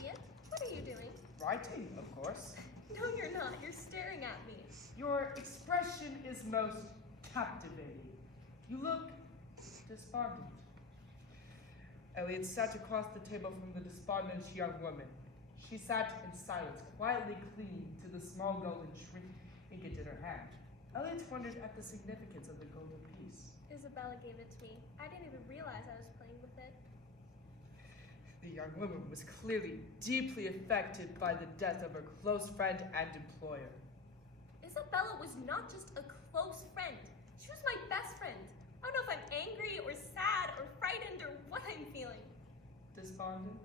Elliot. What are you doing? Writing, of course. No, you're not. You're staring at me. Your expression is most captivating. You look despondent. Elliot sat across the table from the despondent young woman. She sat in silence, quietly clinging to the small golden trinket in her hand. Elliot wondered at the significance of the golden piece. Isabella gave it to me. I didn't even realize I was playing with it. The young woman was clearly deeply affected by the death of her close friend and employer. Isabella was not just a close friend. She was my best friend. I don't know if I'm angry or sad or frightened or what I'm feeling. Despondent?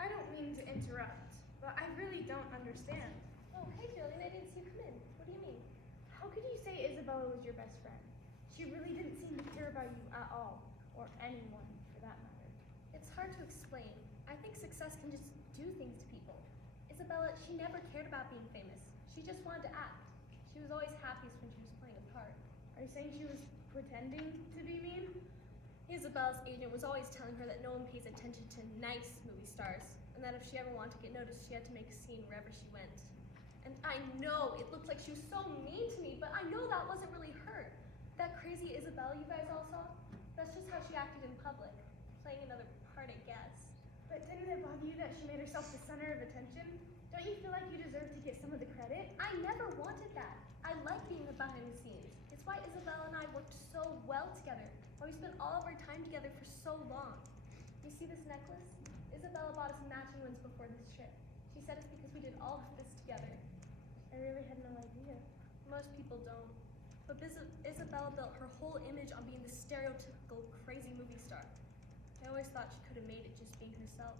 I don't mean to interrupt, but I really don't understand. Oh, hey, Jillian, I didn't see you come in. What do you mean? How could you say Isabella was your best friend? She really didn't seem to care about you at all, or anyone for that matter. It's hard to explain. I think success can just do things to people. Isabella, she never cared about being famous. She just wanted to act. She was always happiest when she was playing a part. Are you saying she was pretending to be mean? Isabella's agent was always telling her that no one pays attention to nice movie stars, and that if she ever wanted to get noticed, she had to make a scene wherever she went. And I know it looked like she was so mean to me, but I know that wasn't really her. That crazy Isabella you guys all saw, that's just how she acted in public, playing another part, I guess. But didn't it bother you that she made herself the center of attention? Don't you feel like you deserve to get some of the credit? I never wanted that. I like being behind the scenes. It's why Isabella and I worked so well together, why we spent all of our time together for so long. You see this necklace? Isabella bought us matching ones before this trip. She said it's because we did all of this together. I really had no idea. Most people don't. But Isabella built her whole image on being the stereotypical crazy movie star. I always thought she could have made it just being herself.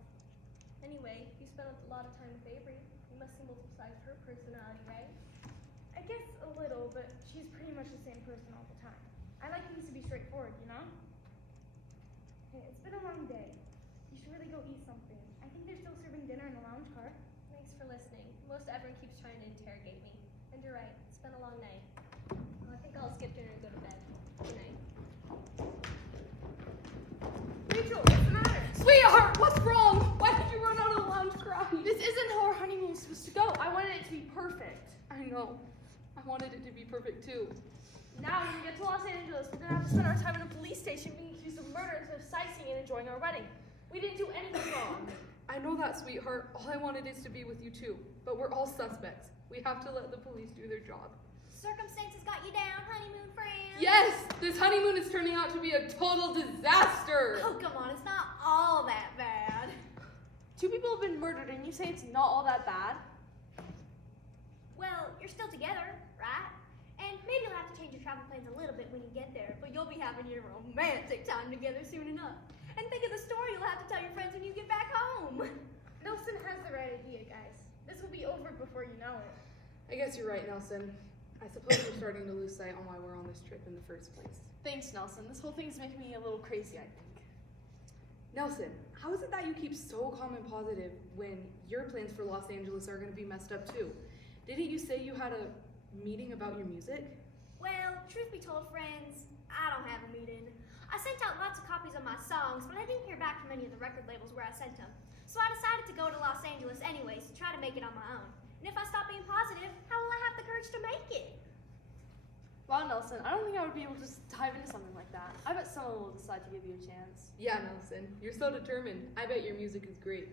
Anyway, you spent a lot of time with Avery. You must see multiple sides of her personality, right? I guess a little, but she's pretty much the same person all the time. I like things to be straightforward, you know? Hey, it's been a long day. You should really go eat something. I think they're still serving dinner in the lounge car. Thanks for listening. Most everyone keeps trying to interrogate me. And you're right, it's been a long night. Well, I think I'll skip dinner and go to bed. Good night. Rachel, what's the matter? Sweetheart, what's wrong? Why did you run out of the lounge crying? This isn't how our honeymoon was supposed to go. I wanted it to be perfect. I know. I wanted it to be perfect too. Now, when we get to Los Angeles, we're gonna have to spend our time in a police station being accused of murder instead of sightseeing and enjoying our wedding. We didn't do anything wrong. I know that, sweetheart. All I wanted is to be with you too. But we're all suspects. We have to let the police do their job. Circumstances got you down, honeymoon friend. Yes! This honeymoon is turning out to be a total disaster! Oh, come on, it's not all that bad. 2 people have been murdered and you say it's not all that bad? Well, you're still together, right? And maybe you'll have to change your travel plans a little bit when you get there, but you'll be having your romantic time together soon enough. And think of the story you'll have to tell your friends when you get back home. Nelson has the right idea, guys. This will be over before you know it. I guess you're right, Nelson. I suppose we're starting to lose sight on why we're on this trip in the first place. Thanks, Nelson. This whole thing's making me a little crazy, I think. Nelson, how is it that you keep so calm and positive when your plans for Los Angeles are going to be messed up too? Didn't you say you had a meeting about your music? Well, truth be told, friends, I don't have a meeting. I sent out lots of copies of my songs, but I didn't hear back from any of the record labels where I sent them. So I decided to go to Los Angeles anyways to try to make it on my own. And if I stop being positive, how will I have the courage to make it? Wow, Nelson, I don't think I would be able to just dive into something like that. I bet someone will decide to give you a chance. Yeah, Nelson, you're so determined. I bet your music is great.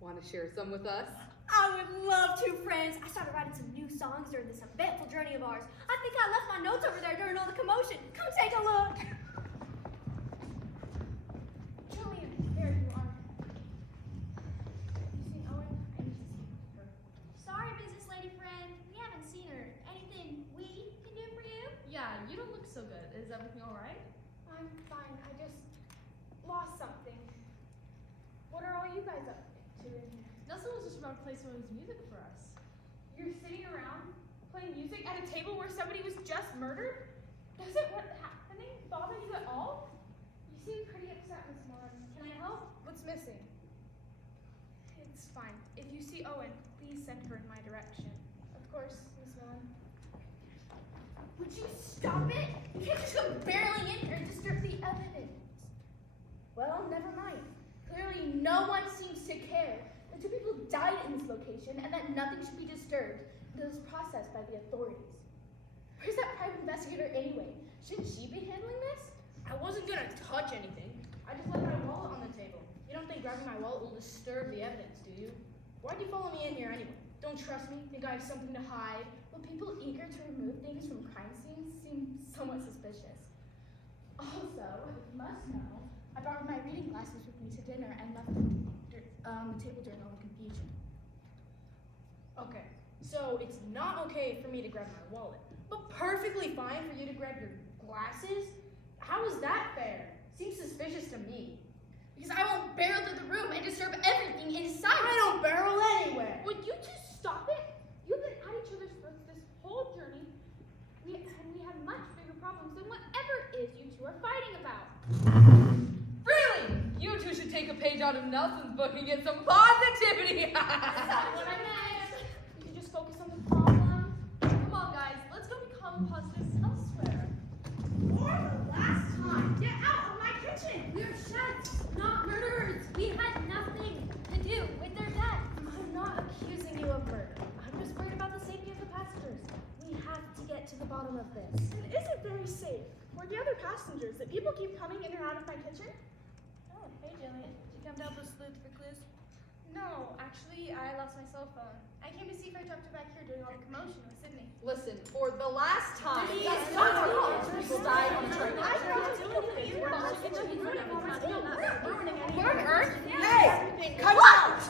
Want to share some with us? I would love to, friends. I started writing some new songs during this eventful journey of ours. I think I left my notes over there during all the commotion. Come take a look. Julian, there you are. You seen Owen? I need to see her. Sorry, business lady friend. We haven't seen her. Anything we can do for you? Yeah, you don't look so good. Is everything alright? I'm fine. I just lost something. What are all you guys up to in here? Nelson was just about to play some of his music for us. You're sitting around playing music at a table where somebody was just murdered? Doesn't what's happening bother you at all? You seem pretty upset, Miss Moran. Can I help? What's missing? It's fine. If you see Owen, please send her in my direction. Of course, Miss Moran. Would you stop it? You can't just go barreling in here and disturb the evidence. Well, never mind. Clearly, no one seems to care. that 2 people died in this location and that nothing should be disturbed until it's processed by the authorities. Where's that private investigator anyway? Shouldn't she be handling this? I wasn't gonna touch anything. I just left my wallet on the table. You don't think grabbing my wallet will disturb the evidence, do you? Why'd you follow me in here anyway? Don't trust me? Think I have something to hide? Well, people eager to remove things from crime scenes seem somewhat suspicious. Also, if you must know, I brought my reading glasses with me to dinner and left them on the table during all the confusion. Okay, so it's not okay for me to grab my wallet, but perfectly fine for you to grab your glasses? How is that fair? Seems suspicious to me. Because I won't barrel through the room and disturb everything inside. I don't barrel anywhere. Would you two stop it? You've been at each other's throats this whole journey. We have much bigger problems than whatever it is you two are fighting about. Really? You two should take a page out of Nelson's book and get some positivity. That's not what I meant. We should just focus on the problem. Come on, guys. Let's go become positives elsewhere. For the last time, get out of my kitchen! We're chefs, not murderers. We had nothing to do with their death. I'm not accusing you of murder. I'm just worried about the safety of the passengers. We have to get to the bottom of this. It isn't very safe. Where the other passengers? That people keep coming in and out of my kitchen? Oh, hey, Jillian. Did you come to help us sleuth for clues? No, actually, I lost my cell phone. I came to see if I dropped it back here during all the commotion with Sydney. Listen, for the last time. People died on the train. Hey, come out!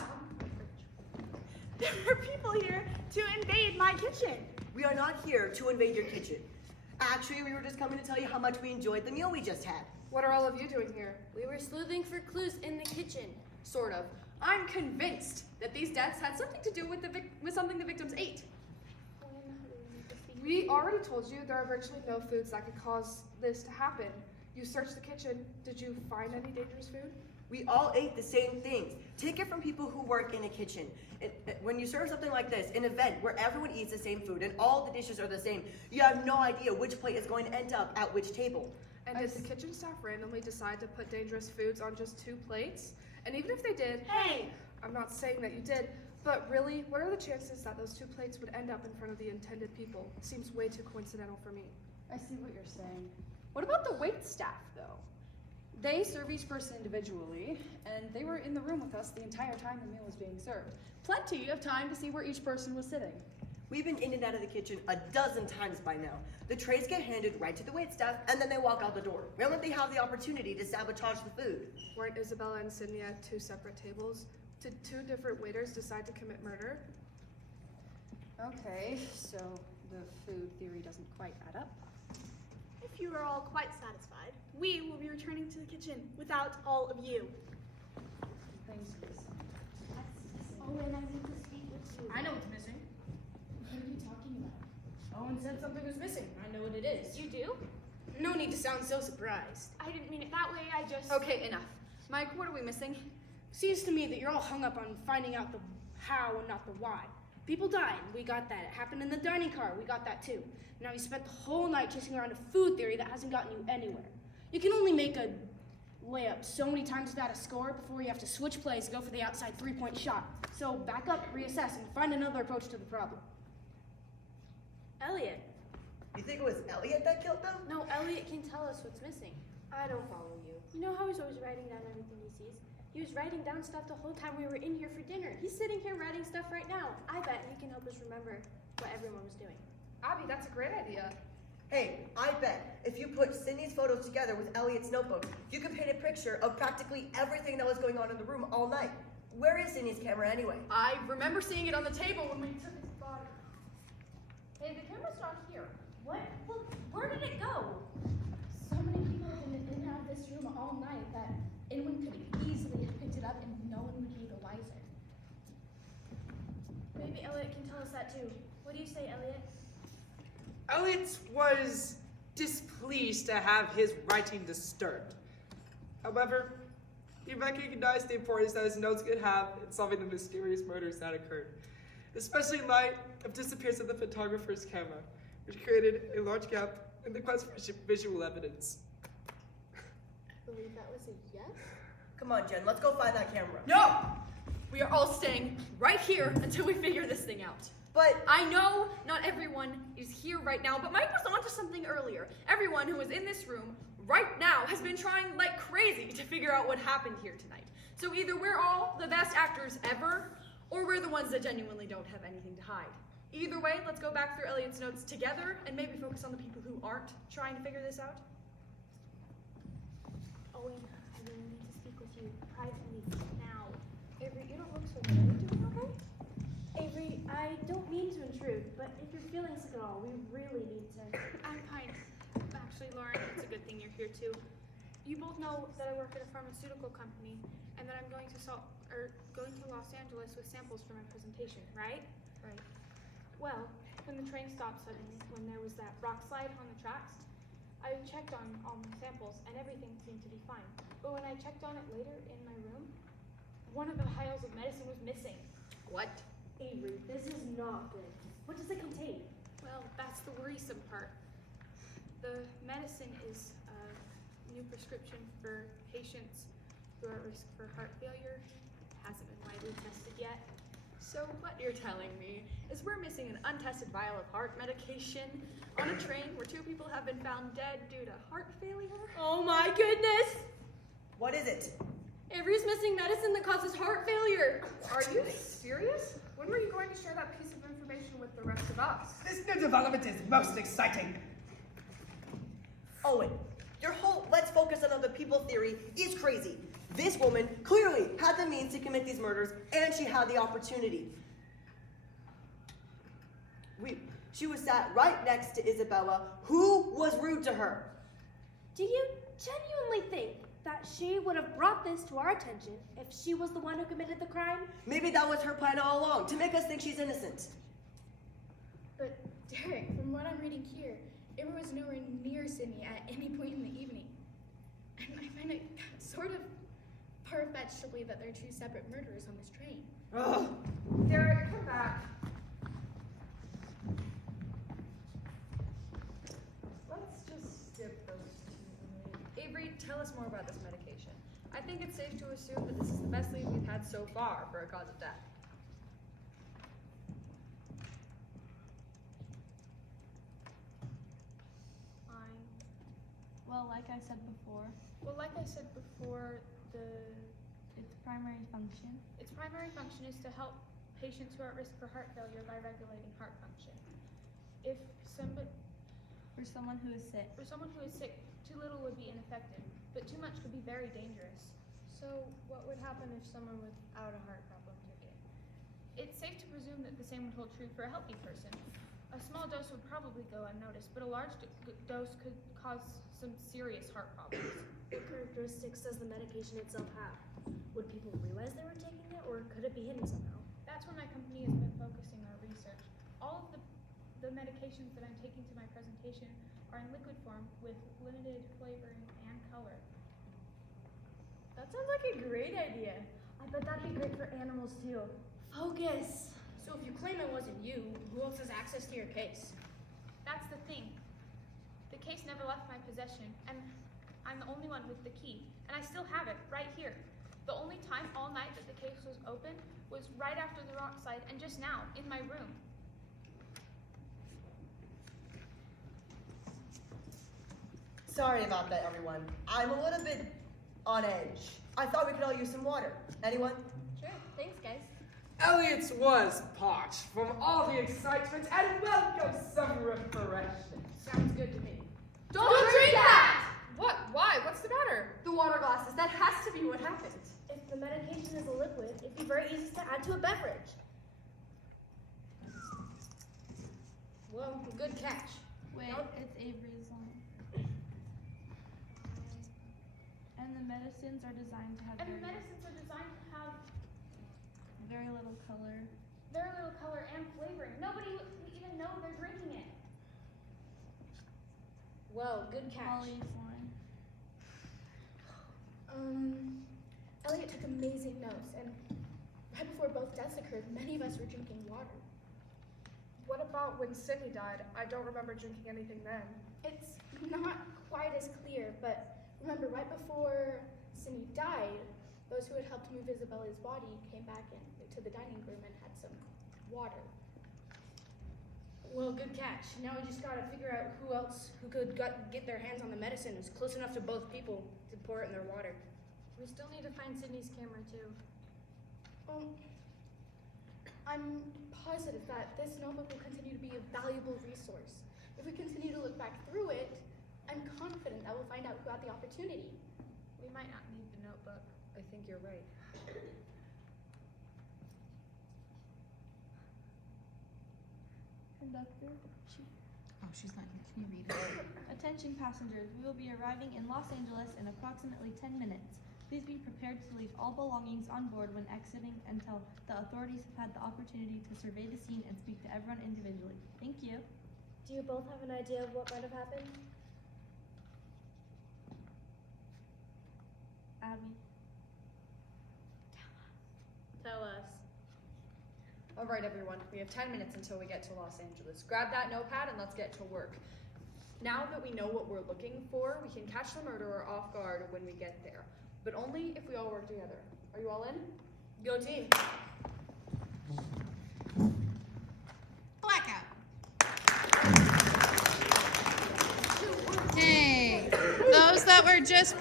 There are people here to invade my kitchen. We are not here to invade your kitchen. Actually, we were just coming to tell you how much we enjoyed the meal we just had. What are all of you doing here? We were sleuthing for clues in the kitchen. Sort of. I'm convinced that these deaths had something to do with something the victims ate. We already told you there are virtually no foods that could cause this to happen. You searched the kitchen. Did you find any dangerous food? We all ate the same things. Take it from people who work in a kitchen. When you serve something like this, an event where everyone eats the same food and all the dishes are the same, you have no idea which plate is going to end up at which table. And did the kitchen staff randomly decide to put dangerous foods on just 2 plates? And even if they did, Hey! I'm not saying that you did, but really, what are the chances that those 2 plates would end up in front of the intended people? Seems way too coincidental for me. I see what you're saying. What about the wait staff, though? They serve each person individually, and they were in the room with us the entire time the meal was being served. Plenty of time to see where each person was sitting. We've been in and out of the kitchen a dozen times by now. The trays get handed right to the waitstaff, and then they walk out the door. When would they have the opportunity to sabotage the food? Weren't Isabella and Sydney at 2 separate tables? Did 2 different waiters decide to commit murder? Okay, so the food theory doesn't quite add up. If you are all quite satisfied, we will be returning to the kitchen without all of you. Things Owen, I need to speak with you. I know what's missing. What are you talking about? Owen said something was missing. I know what it is. You do? No need to sound so surprised. I didn't mean it that way. I just. Okay, enough. Mike, what are we missing? Seems to me that you're all hung up on finding out the how and not the why. People died, we got that. It happened in the dining car, we got that too. Now you spent the whole night chasing around a food theory that hasn't gotten you anywhere. You can only make a layup so many times without a score before you have to switch plays and go for the outside 3-point shot. So back up, reassess, and find another approach to the problem. Elliot. You think it was Elliot that killed them? No, Elliot can tell us what's missing. I don't follow you. You know how he's always writing down everything he sees? He was writing down stuff the whole time we were in here for dinner. He's sitting here writing stuff right now. I bet he can help us remember what everyone was doing. Abby, that's a great idea. Hey, I bet if you put Sydney's photos together with Elliot's notebook, you could paint a picture of practically everything that was going on in the room all night. Where is Sydney's camera anyway? I remember seeing it on the table when we took his body. Hey, the camera's not here. What? Well, where did it go? So many people have been in and out of this room all night that anyone could easily have picked it up and no one would be the wiser. Maybe Elliot can tell us that too. What do you say, Elliot? Elliot was displeased to have his writing disturbed. However, he recognized the importance that his notes could have in solving the mysterious murders that occurred, especially in light of disappearance of the photographer's camera, which created a large gap in the quest for visual evidence. I believe that was a yes. Come on, Jen, let's go find that camera. No! We are all staying right here until we figure this thing out. But I know not everyone is here right now, but Mike was onto something earlier. Everyone who is in this room right now has been trying like crazy to figure out what happened here tonight. So either we're all the best actors ever, or we're the ones that genuinely don't have anything to hide. Either way, let's go back through Elliot's notes together and maybe focus on the people who aren't trying to figure this out. Owen, I really need to speak with you privately now. Avery, you don't look so good. Are you doing okay? Avery, I don't mean to intrude, but if you're feeling sick at all, we really need to. I'm fine. Actually, Lauren, it's a good thing you're here too. You both know that I work at a pharmaceutical company and that I'm going to Los Angeles with samples for my presentation, right? Right. Well, when the train stopped suddenly, when there was that rock slide on the tracks, I checked on all my samples and everything seemed to be fine. But when I checked on it later in my room, one of the vials of medicine was missing. What? Avery, this is not good. What does it contain? Well, that's the worrisome part. The medicine is a new prescription for patients who are at risk for heart failure. Hasn't been widely tested yet. So what you're telling me is we're missing an untested vial of heart medication on a train where 2 people have been found dead due to heart failure? Oh my goodness! what is it? Avery's missing medicine that causes heart failure. Are you serious? When were you going to share that piece of information with the rest of us? This new development is most exciting. Owen, your whole let's focus on other people theory is crazy. This woman clearly had the means to commit these murders, and she had the opportunity. She was sat right next to Isabella, who was rude to her. Do you genuinely think that she would have brought this to our attention if she was the one who committed the crime? Maybe that was her plan all along, to make us think she's innocent. But Derek, from what I'm reading here, Avery was nowhere near Sydney at any point in the evening. And I find it sort of far-fetched to believe that there are 2 separate murderers on this train. Ugh. Derek, come back. Let's just skip those 2. Avery, tell us more about this medication. I think it's safe to assume that this is the best lead we've had so far for a cause of death. Fine. Well, like I said before, its primary function. Its primary function is to help patients who are at risk for heart failure by regulating heart function. For someone who is sick. For someone who is sick, too little would be ineffective, but too much could be very dangerous. So, what would happen if someone without a heart problem took it? It's safe to presume that the same would hold true for a healthy person. A small dose would probably go unnoticed, but a large dose could cause some serious heart problems. What characteristics does the medication itself have? Would people realize they were taking it, or could it be hidden somehow? That's where my company has been focusing our research. All of the medications that I'm taking to my presentation are in liquid form with limited flavoring and color. That sounds like a great idea. I bet that'd be great for animals too. Focus! So if you claim it wasn't you, who else has access to your case? That's the thing. The case never left my possession, and I'm the only one with the key, and I still have it right here. The only time all night that the case was open was right after the rock slide, and just now, in my room. Sorry about that, everyone. I'm a little bit on edge. I thought we could all use some water. Anyone? Sure. Thanks, guys. Elliot's was parched from all the excitement and welcome some refreshment. Sounds good to me. Don't drink that! What? Why? What's the matter? The water glasses. That has to be what happened. If the medication is a liquid, it'd be very easy to add to a beverage. Well, good catch. Wait, it's Avery's line. And the medicines are designed to have very little color. Very little color and flavoring. Nobody would even know they're drinking it. Well, good catch. Holly's line. Elliot took amazing notes, and right before both deaths occurred, many of us were drinking water. What about when Sydney died? I don't remember drinking anything then. It's not quite as clear, but remember, right before Cindy died, the Those who had helped move Isabella's body came back to the dining room and had some water. Well, good catch. Now we just gotta figure out who could get their hands on the medicine who's close enough to both people to pour it in their water. We still need to find Sydney's camera too. I'm positive that this notebook will continue to be a valuable resource. If we continue to look back through it, I'm confident that we'll find out who had the opportunity. We might not need the notebook. I think you're right. Conductor. Oh, she's not here. Can you read it? Attention passengers, we will be arriving in Los Angeles in approximately 10 minutes. Please be prepared to leave all belongings on board when exiting until the authorities have had the opportunity to survey the scene and speak to everyone individually. Thank you. Do you both have an idea of what might have happened? Abby. Tell us. All right, everyone, we have 10 minutes until we get to Los Angeles. Grab that notepad and let's get to work. Now that we know what we're looking for, we can catch the murderer off guard when we get there. But only if we all work together. Are you all in? Go team. Blackout. Hey, those that were just